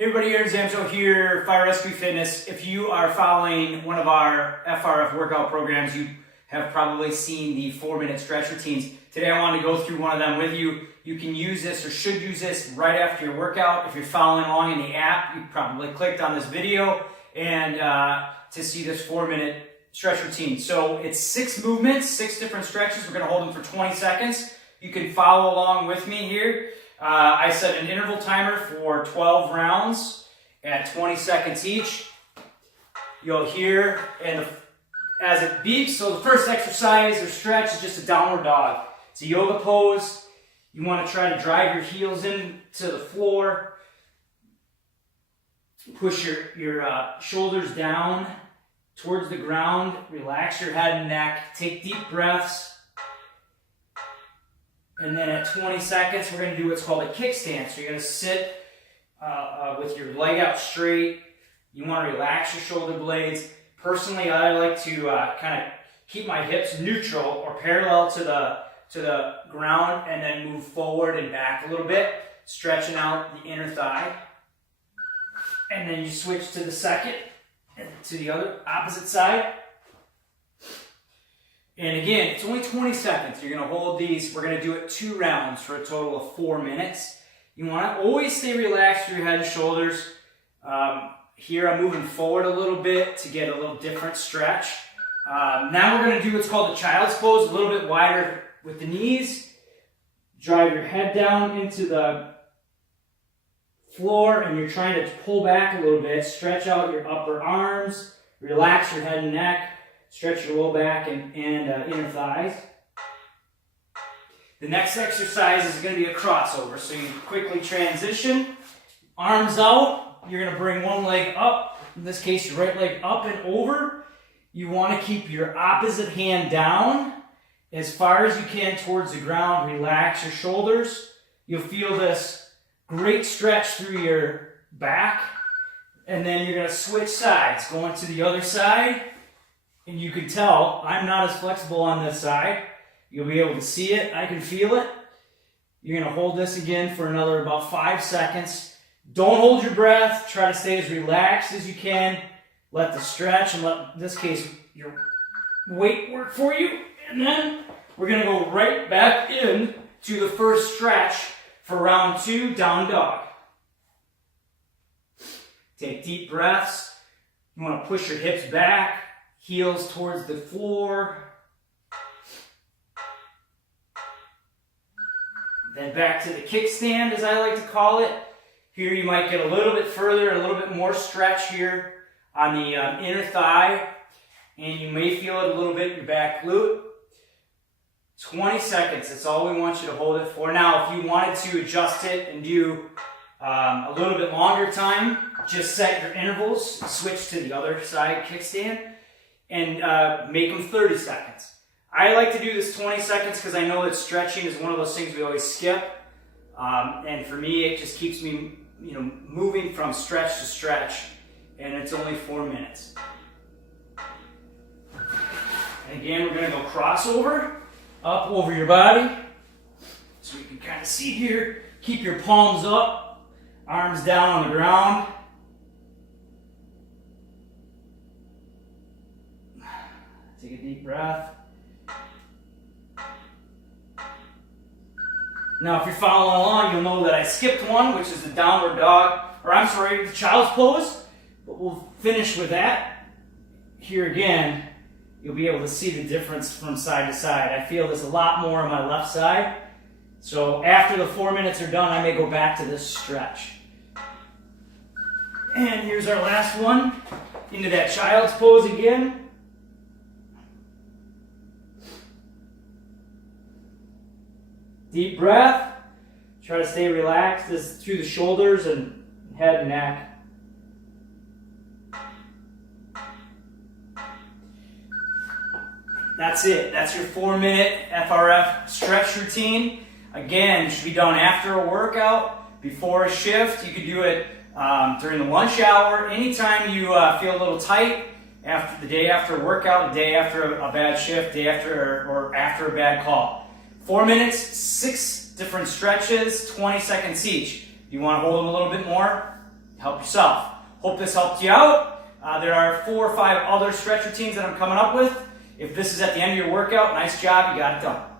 Everybody here, Zamzo here, Fire Rescue Fitness. If you are following one of our FRF workout programs, you have probably seen the 4-minute stretch routines. Today I want to go through one of them with you. You can use this or should use this right after your workout. If you're following along in the app, you probably clicked on this video and to see this 4-minute stretch routine. So it's 6 movements, 6 different stretches. We're going to hold them for 20 seconds. You can follow along with me here. I set an interval timer for 12 rounds at 20 seconds each. You'll hear, and as it beeps, so the first exercise or stretch is just a downward dog. It's a yoga pose. You want to try to drive your heels into the floor. Push your shoulders down towards the ground. Relax your head and neck. Take deep breaths. And then at 20 seconds, we're going to do what's called a kickstand. So you're going to sit with your leg out straight. You want to relax your shoulder blades. Personally, I like to kind of keep my hips neutral or parallel to the ground and then move forward and back a little bit, stretching out the inner thigh. And then you switch to the second, to the other opposite side. And again, it's only 20 seconds. You're going to hold these. We're going to do it 2 rounds for a total of 4 minutes. You want to always stay relaxed through your head and shoulders. Here I'm moving forward a little bit to get a little different stretch. Now we're going to do what's called a child's pose, a little bit wider with the knees. Drive your head down into the floor and you're trying to pull back a little bit. Stretch out your upper arms. Relax your head and neck. Stretch your low back and inner thighs. The next exercise is going to be a crossover. So you quickly transition. Arms out. You're going to bring one leg up. In this case, your right leg up and over. You want to keep your opposite hand down as far as you can towards the ground. Relax your shoulders. You'll feel this great stretch through your back. And then you're going to switch sides. Going to the other side. And you can tell I'm not as flexible on this side. You'll be able to see it. I can feel it. You're going to hold this again for another about 5 seconds. Don't hold your breath. Try to stay as relaxed as you can. Let the stretch and let, in this case, your weight work for you. And then we're going to go right back in to the first stretch for round 2, down dog. Take deep breaths. You want to push your hips back. Heels towards the floor. Then back to the kickstand, as I like to call it. Here you might get a little bit further, a little bit more stretch here on the inner thigh. And you may feel it a little bit in your back glute. 20 seconds, that's all we want you to hold it for. Now, if you wanted to adjust it and do a little bit longer time, just set your intervals, switch to the other side kickstand. And make them 30 seconds. I like to do this 20 seconds because I know that stretching is one of those things we always skip. And for me, it just keeps me, moving from stretch to stretch. And it's only 4 minutes. And again, we're going to go crossover, up over your body. So you can kind of see here. Keep your palms up, arms down on the ground. Take a deep breath. Now, if you're following along, you'll know that I skipped one, which is the downward dog, the child's pose. But we'll finish with that. Here again, you'll be able to see the difference from side to side. I feel this a lot more on my left side. So after the 4 minutes are done, I may go back to this stretch. And here's our last one. Into that child's pose again. Deep breath. Try to stay relaxed through the shoulders and head and neck. That's it. That's your 4-minute FRF stretch routine. Again, it should be done after a workout, before a shift. You could do it during the lunch hour, anytime you feel a little tight, after the day after a workout, the day after a bad shift, day after or after a bad call. 4 minutes, 6 different stretches, 20 seconds each. You want to hold them a little bit more? help yourself. Hope this helped you out. There are 4 or 5 other stretch routines that I'm coming up with. If this is at the end of your workout, nice job, you got it done.